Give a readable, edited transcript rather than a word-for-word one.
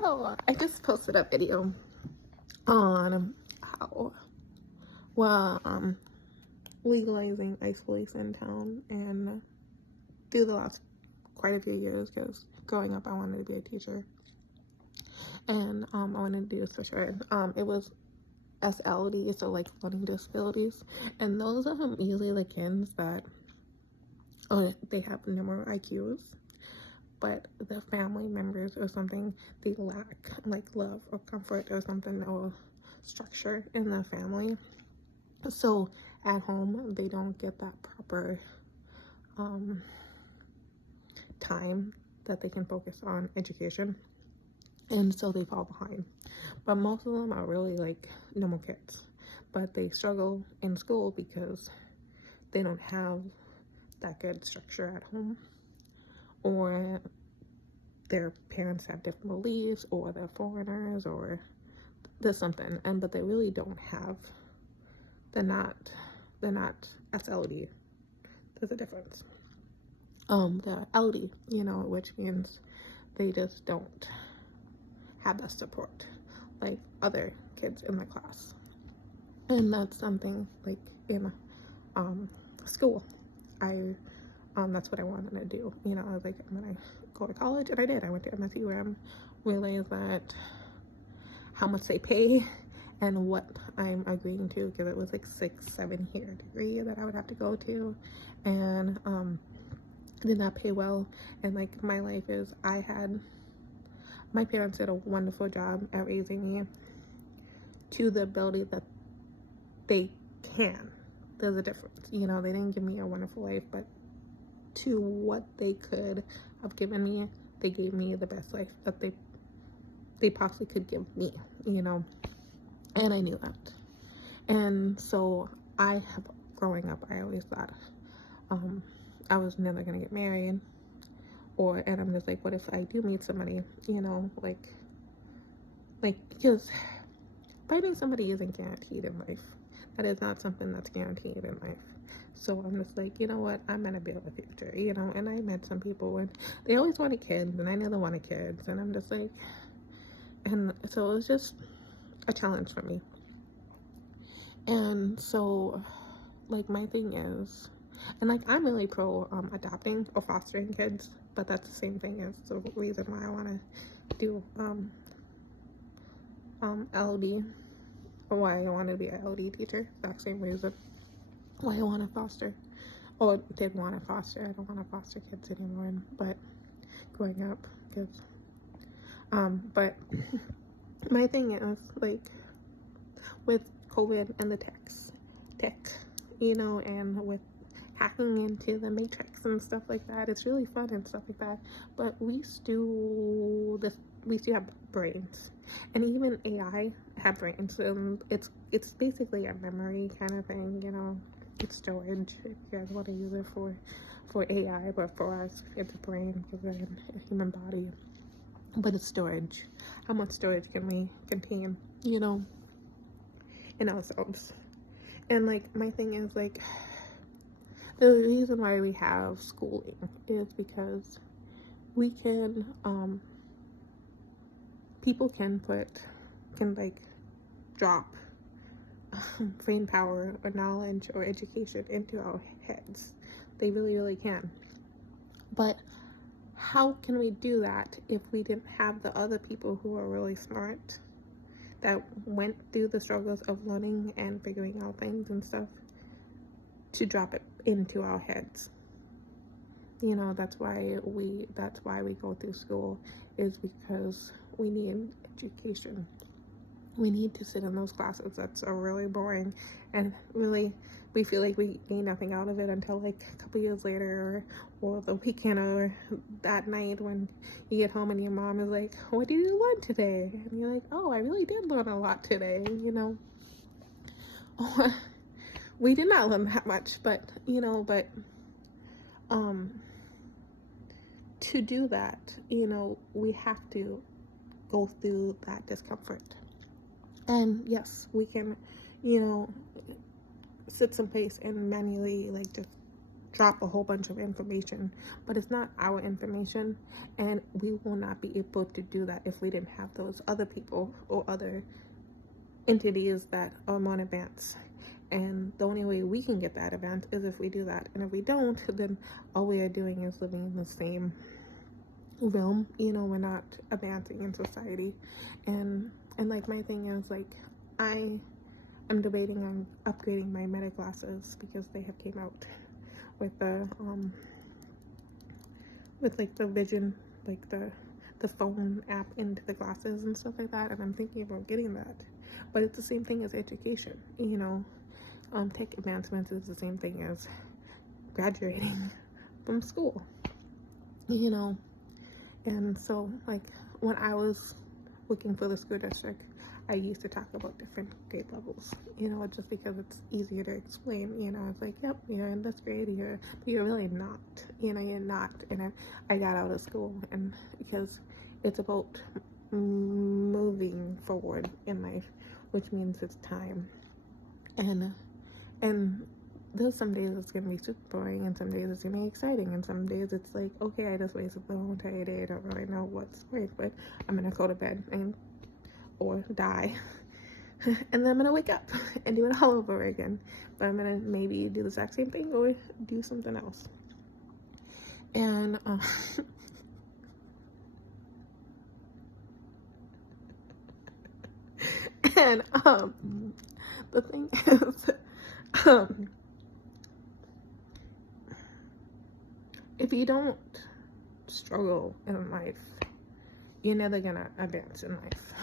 So I just posted a video on how legalizing ice police in town, and through the last quite a few years, because growing up I wanted to be a teacher, and I wanted to do special ed. It was SLD, so like learning disabilities, and those are usually the kids that they have number IQs, but the family members or something, they lack like love or comfort or something, or structure in the family. So at home they don't get that proper time that they can focus on education, and so they fall behind. But most of them are really like normal kids, but they struggle in school because they don't have that good structure at home, or their parents have different beliefs, or they're foreigners, or there's something, but they really don't have, they're not SLD. There's a difference. They're LD, which means they just don't have the support like other kids in the class. And that's something like in school, that's what I wanted to do. I was like, I'm gonna go to college, and I did. I went to MSUM, realized that how much they pay and what I'm agreeing to, because it was like 6-7 year degree that I would have to go to, and did not pay well. And like my life is, my parents did a wonderful job at raising me to the ability that they can. There's a difference, they didn't give me a wonderful life, but to what they could have given me, they gave me the best life that they possibly could give me, and I knew that. And so growing up, I always thought I was never gonna get married, and I'm just like, what if I do meet somebody, because finding somebody isn't guaranteed in life. That is not something that's guaranteed in life. So I'm just like, you know what, I'm gonna build a future, and I met some people and they always wanted kids, and I never wanted kids, and I'm just like, and so it was just a challenge for me. And so like my thing is, and like I'm really pro adopting or fostering kids, but that's the same thing as the reason why I want to do LD, or why I want to be an LD teacher. Exact same reason why I want to foster, or did want to foster. I don't want to foster kids anymore, but growing up, because but my thing is, like, with COVID and the tech, and with hacking into the matrix and stuff like that, it's really fun and stuff like that, but we still have brains, and even AI have brains, and it's basically a memory kind of thing, it's storage if you guys want to use it for AI, but for us it's a brain because we're in a human body. But it's storage. How much storage can we contain, in ourselves? And like my thing is, like, the reason why we have schooling is because we can people can drop brain power or knowledge or education into our heads. They really, really can. But how can we do that if we didn't have the other people who are really smart, that went through the struggles of learning and figuring out things and stuff, to drop it into our heads? That's why we go through school, is because we need education. We need to sit in those classes that's are really boring, and really we feel like we gain nothing out of it until like a couple years later, or the weekend, or that night when you get home and your mom is like, what did you learn today? And you're like, oh, I really did learn a lot today, or we did not learn that much, but to do that, we have to go through that discomfort. And yes, we can, sit someplace and manually, like, just drop a whole bunch of information, but it's not our information, and we will not be able to do that if we didn't have those other people or other entities that are more advanced. And the only way we can get that advance is if we do that. And if we don't, then all we are doing is living in the same realm. You know, we're not advancing in society. And like, my thing is, like, I am debating on upgrading my Meta glasses because they have came out with the like the vision, like the phone app into the glasses and stuff like that. And I'm thinking about getting that. But it's the same thing as education, you know. Tech advancements is the same thing as graduating from school, you know. And so, like, when I was looking for the school district, I used to talk about different grade levels, you know, just because it's easier to explain. You know, it's like, yep, you're in this grade, but you're really not, you know, you're not. And I got out of school, and because it's about moving forward in life, which means it's time. And there's some days it's gonna be super boring, and some days it's gonna be exciting, and some days it's like, okay, I just wasted the whole entire day. I don't really know what's right, but I'm gonna go to bed or die, and then I'm gonna wake up and do it all over again. But I'm gonna maybe do the exact same thing or do something else. And and the thing is, if you don't struggle in life, you're never gonna advance in life.